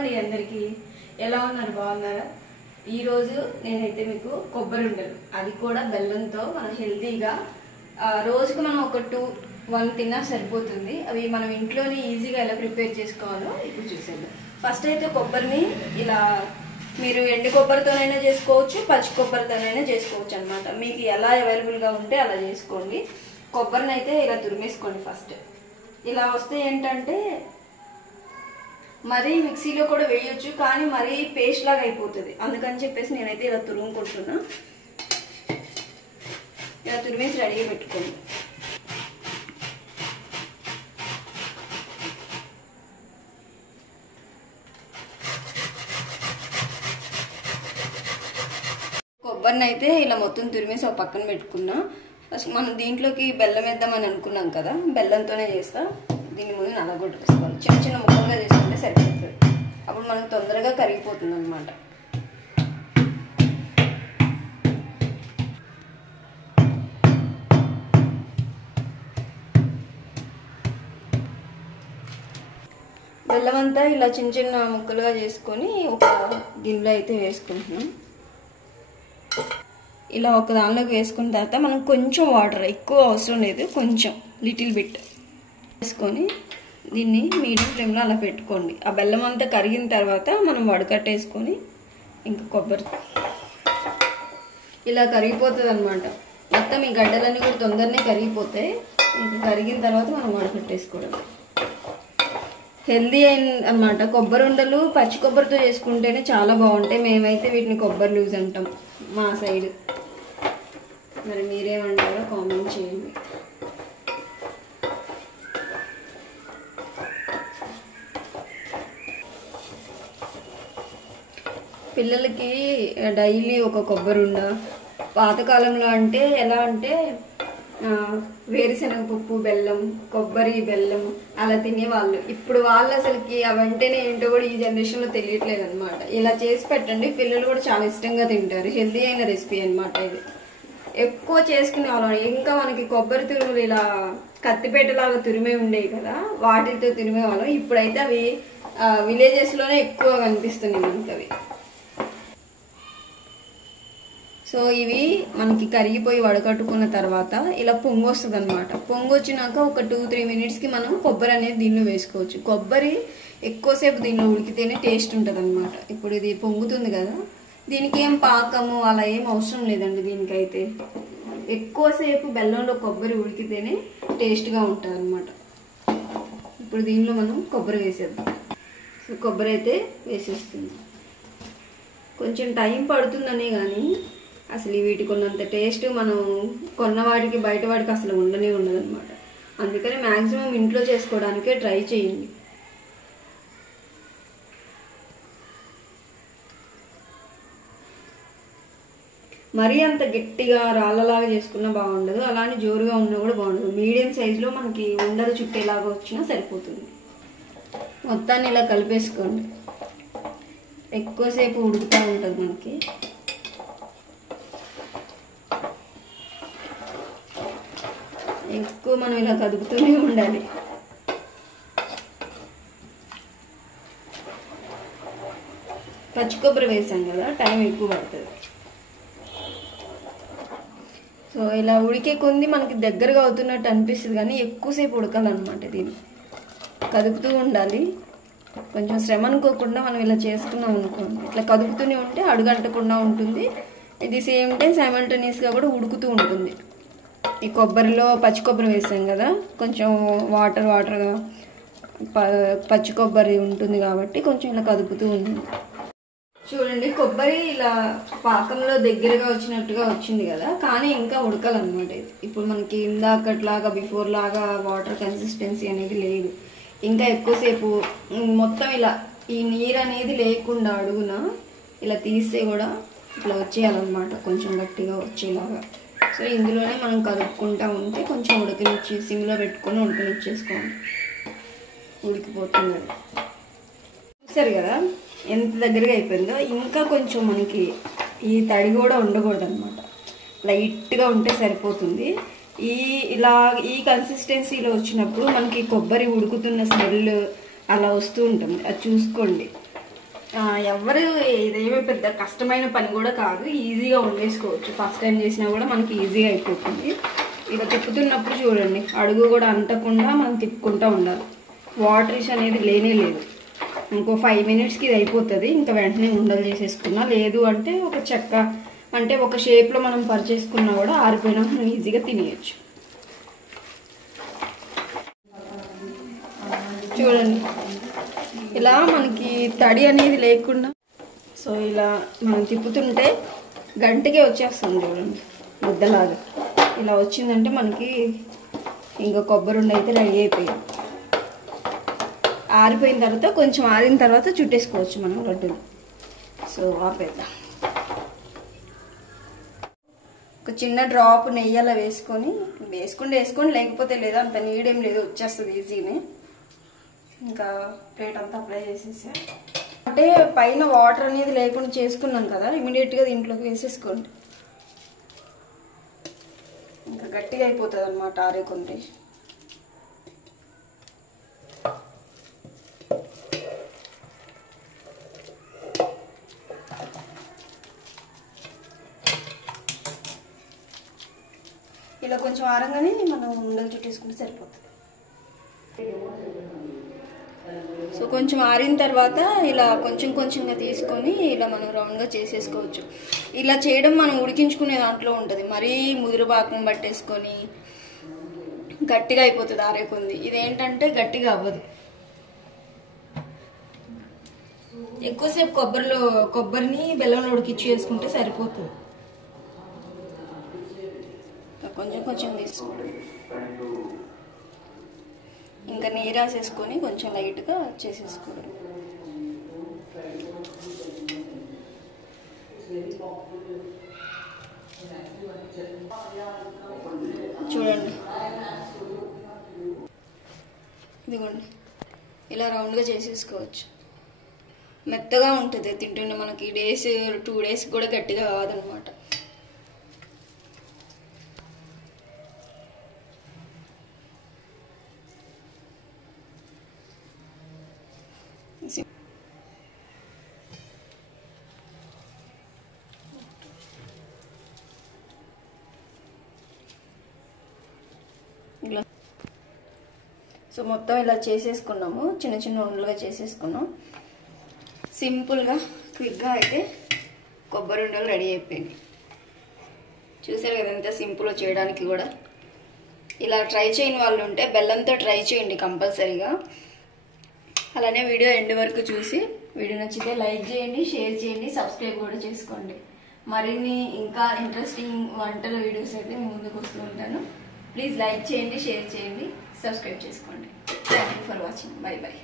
అండి అందరికి ఎలా ఉన్నారు బాగున్నారా ఈ రోజు నేనైతే మీకు కొబ్బరి ఉండలు అది కూడా బెల్లంతో మనం హెల్తీగా రోజుకి మనం ఒక 1 తిన్నా సరిపోతుంది అవి మనం ఇంట్లోనే ఈజీగా ఎలా ప్రిపేర్ చేసుకోవాలో ఇప్పుడు చూసేద్దాం ఫస్ట్ అయితే కొబ్బరిని ఇలా మీరు ఎండు కొబ్బరితోనైనా చేసుకోవచ్చు పచ్చి కొబ్బరితోనైనా చేసుకోవచ్చు అన్నమాట మీకు ఎలా అవైలబుల్ గా ఉంటే అలా చేసుకోండి కొబ్బరిని అయితే ఇలా తురిమేసుకోండి ఫస్ట్ ఇలా వస్తే ఏంటంటే మరీ మిక్సీలో కూడా వేయొచ్చు కానీ మరీ పేస్ట్ లాగా అయిపోతుంది అందుకని చెప్పేసి నేనైతే ఇలా తురుముకుంటున్నా ఇలా తురిమేసి రెడీగా పెట్టుకోండి కొబ్బరిని అయితే ఇలా మొత్తం తురిమేసి ఒక పక్కన పెట్టుకున్నా ఫస్ట్ మనం దీంట్లోకి బెల్లం వేద్దామని అనుకున్నాం కదా బెల్లంతోనే చేస్తా దీన్ని ముందు నల్లగొట్టేసుకోవాలి చిన్న చిన్న ముక్కలుగా చేసుకుంటే సరిపోతుంది అప్పుడు మనకు తొందరగా కరిగిపోతుంది అన్నమాట బెల్లం అంతా ఇలా చిన్న చిన్న ముక్కలుగా చేసుకొని ఒక గిన్నెలో అయితే వేసుకుంటున్నాం ఇలా ఒక దానిలోకి వేసుకున్న తర్వాత మనం కొంచెం వాటర్ ఎక్కువ అవసరం లేదు కొంచెం లిటిల్ బిట్ వేసుకొని దీన్ని మీడియం ఫ్లేమ్లో అలా పెట్టుకోండి ఆ బెల్లం అంతా కరిగిన తర్వాత మనం వడకట్టేసుకొని ఇంకా కొబ్బరి ఇలా కరిగిపోతుంది అనమాట మొత్తం ఈ గడ్డలన్నీ కూడా తొందరనే కరిగిపోతాయి ఇంకా కరిగిన తర్వాత మనం వడకట్టేసుకోవడం హెల్దీ అన్నమాట కొబ్బరి ఉండలు పచ్చి కొబ్బరితో చేసుకుంటేనే చాలా బాగుంటాయి మేమైతే వీటిని కొబ్బరి లూజ్ అంటాం మా సైడ్ మరి మీరేమంటారో కామెంట్ చేయండి పిల్లలకి డైలీ ఒక కొబ్బరి ఉండ పాతకాలంలో అంటే ఎలా అంటే వేరుశనగపప్పు బెల్లం కొబ్బరి బెల్లం అలా తినేవాళ్ళు ఇప్పుడు వాళ్ళు అసలుకి అవంటేనే ఏంటో కూడా ఈ జనరేషన్లో తెలియట్లేదు అనమాట ఇలా చేసి పెట్టండి పిల్లలు కూడా చాలా ఇష్టంగా తింటారు హెల్తీ అయిన రెసిపీ అనమాట ఇది ఎక్కువ చేసుకునే వాళ్ళం ఇంకా మనకి కొబ్బరి తురుములు ఇలా కత్తిపేటలాగా తురిమే ఉండేవి కదా వాటితో తురిమే వాళ్ళం ఇప్పుడైతే అవి విలేజెస్లోనే ఎక్కువ కనిపిస్తున్నాయి మనకి అవి సో ఇవి మనకి కరిగిపోయి వడకట్టుకున్న తర్వాత ఇలా పొంగు వస్తుంది అనమాట పొంగు వచ్చినాక ఒక 2-3 మినిట్స్కి మనం కొబ్బరి అనేది దీనిలో వేసుకోవచ్చు కొబ్బరి ఎక్కువసేపు దీనిలో ఉడికితేనే టేస్ట్ ఉంటుంది అనమాట ఇప్పుడు ఇది పొంగుతుంది కదా దీనికి ఏం పాకము అలా ఏం అవసరం లేదండి దీనికైతే ఎక్కువసేపు బెల్లంలో కొబ్బరి ఉడికితేనే టేస్ట్గా ఉంటుంది అనమాట ఇప్పుడు దీనిలో మనం కొబ్బరి వేసేద్దాం సో కొబ్బరి అయితే వేసేస్తుంది కొంచెం టైం పడుతుందనే కానీ అసలు వీటికి ఉన్నంత టేస్ట్ మనం కొన్న వాటికి బయట వాటికి అసలు ఉండనే ఉండదు అనమాట అందుకని మ్యాక్సిమం ఇంట్లో చేసుకోవడానికే ట్రై చేయండి మరీ అంత గట్టిగా రాళ్ళలాగా చేసుకున్నా బాగుండదు అలానే జోరుగా ఉన్నా కూడా బాగుండదు మీడియం సైజులో మనకి ఉండలు చుట్టేలాగా వచ్చినా సరిపోతుంది మొత్తాన్ని ఇలా కలిపేసుకోండి ఎక్కువసేపు ఉడుకుతూ ఉంటుంది మనకి ఎక్కువ మనం ఇలా కదుపుతూనే ఉండాలి పచ్చి కొబ్బరి వేసాం కదా టైం ఎక్కువ పడుతుంది సో ఇలా ఉడికే కొంది మనకి దగ్గరగా అవుతున్నట్టు అనిపిస్తుంది కానీ ఎక్కువసేపు ఉడకాలన్నమాట దీన్ని కదుపుతూ ఉండాలి కొంచెం శ్రమ అనుకోకుండా మనం ఇలా చేసుకున్నాం అనుకోండి ఇట్లా కదుపుతూనే ఉంటే అడుగంటకుండా ఉంటుంది ఇది సేమ్ టైం సైమల్టేనియస్గా కూడా ఉడుకుతూ ఉంటుంది ఈ కొబ్బరిలో పచ్చి కొబ్బరి వేసాం కదా కొంచెం వాటర్గా పచ్చి కొబ్బరి ఉంటుంది కాబట్టి కొంచెం ఇలా కదుపుతూ ఉంటుంది చూడండి కొబ్బరి ఇలా పాకంలో దగ్గరగా వచ్చినట్టుగా వచ్చింది కదా కానీ ఇంకా ఉడకాలన్నమాట ఇది ఇప్పుడు మనకి ఇందాకట్లాగా బిఫోర్ లాగా వాటర్ కన్సిస్టెన్సీ అనేది లేదు ఇంకా ఎక్కువసేపు మొత్తం ఇలా ఈ నీరు అనేది లేకుండా అడుగున ఇలా తీస్తే కూడా ఇట్లా వచ్చేయాలన్నమాట కొంచెం గట్టిగా వచ్చేలాగా సో ఇందులోనే మనం కలుపుకుంటా ఉంటే కొంచెం ఉడకనిచ్చి సిమ్లో పెట్టుకొని ఉడకనిచ్చేసుకోండి ఉడికిపోతుంది చూసారు కదా ఎంత దగ్గరగా అయిపోయిందో ఇంకా కొంచెం మనకి ఈ తడి కూడా ఉండకూడదు అనమాట లైట్గా ఉంటే సరిపోతుంది ఈ కన్సిస్టెన్సీలో వచ్చినప్పుడు మనకి కొబ్బరి ఉడుకుతున్న స్మెల్ అలా వస్తూ ఉంటుంది అది చూసుకోండి ఎవరు ఇదేమీ పెద్ద కష్టమైన పని కూడా కాదు, ఈజీగా వండేసుకోవచ్చు. ఫస్ట్ టైం చేసినా కూడా మనకి ఈజీగా అయిపోతుంది. ఇలా తిప్పుతున్నప్పుడు చూడండి, అడుగు కూడా అంటకుండా మనం తిప్పుకుంటూ ఉండాలి. వాటరిష్ అనేది లేనే లేదు. ఇంకో 5 మినిట్స్కి ఇది అయిపోతుంది. ఇంకా వెంటనే ఉండలు చేసేసుకున్నా, లేదు అంటే ఒక చెక్క అంటే ఒక షేప్లో మనం పరిచేసుకున్నా కూడా ఆరిపోయినా మనం ఈజీగా తినేయచ్చు. చూడండి, ఇలా మనకి తడి అనేది లేకుండా సో ఇలా మనం తిప్పుతుంటే గంటకే వచ్చేస్తుంది. చూడండి, ముద్దలాగా ఇలా వచ్చిందంటే మనకి ఇంకా కొబ్బరి ఉండ అయితే రెడీ అయిపోయింది. ఆరిపోయిన తర్వాత కొంచెం ఆరిన తర్వాత చుట్టేసుకోవచ్చు మనం లడ్డూలు. సో ఆపేద్దాం. ఒక చిన్న డ్రాప్ నెయ్యి అలా వేసుకోండి, లేకపోతే లేదా, అంత నీడేం లేదు, వచ్చేస్తుంది ఈజీనే. ఇంకా ప్లేట్ అంతా అప్లై చేసేసా అంటే పైన వాటర్ అనేది లేకుండా చేసుకున్నాం కదా, ఇమీడియట్గా దీంట్లోకి వేసేసుకోండి. ఇంకా గట్టిగా అయిపోతుంది అన్నమాట ఆరేకుంటే. ఇలా కొంచెం ఆరంగానే మనం ఉండలు చుట్టేసుకుంటే సరిపోతుంది. సో కొంచెం ఆరిన తర్వాత ఇలా కొంచెంగా తీసుకొని ఇలా మనం రౌండ్గా చేసేసుకోవచ్చు. ఇలా చేయడం మనం ఉడికించుకునే దాంట్లో ఉంటుంది. మరీ ముదురు పాకం పట్టేసుకొని గట్టిగా అయిపోతుంది ఆరేకుంది. ఇదేంటంటే గట్టిగా అవ్వదు. ఎక్కువసేపు కొబ్బరిని బెల్లంలో ఉడికించి వేసుకుంటే సరిపోతుంది. కొంచెం తీసుకోండి. ఇంకా నీరు రాసేసుకొని కొంచెం లైట్గా చేసేసుకోండి. చూడండి, ఇదిగోండి, ఇలా రౌండ్గా చేసేసుకోవచ్చు. మెత్తగా ఉంటుంది తింటుండే. మనకి 2 డేస్ కూడా గట్టిగా కాదనమాట. ఇలా సో మొత్తం ఇలా చేసేసుకున్నాము. చిన్న ఉండలుగా చేసేసుకున్నాం. సింపుల్గా క్విక్గా అయితే కొబ్బరి ఉండలు రెడీ అయిపోయింది. చూసారు కదా ఎంత సింపుల్గా చేయడానికి కూడా. ఇలా ట్రై చేయని వాళ్ళు ఉంటే బెల్లంతో ట్రై చేయండి కంపల్సరీగా. అలానే వీడియో ఎండ్ వరకు చూసి వీడియో నచ్చితే లైక్ చేయండి, షేర్ చేయండి, సబ్స్క్రైబ్ కూడా చేసుకోండి. మరిన్ని ఇంకా ఇంట్రెస్టింగ్ వంటల వీడియోస్ అయితే మీ ముందుకు వస్తూ ఉంటాను. ప్లీజ్ లైక్ చేయండి, షేర్ చేయండి, సబ్స్క్రైబ్ చేసుకోండి. Thank you for watching. By by.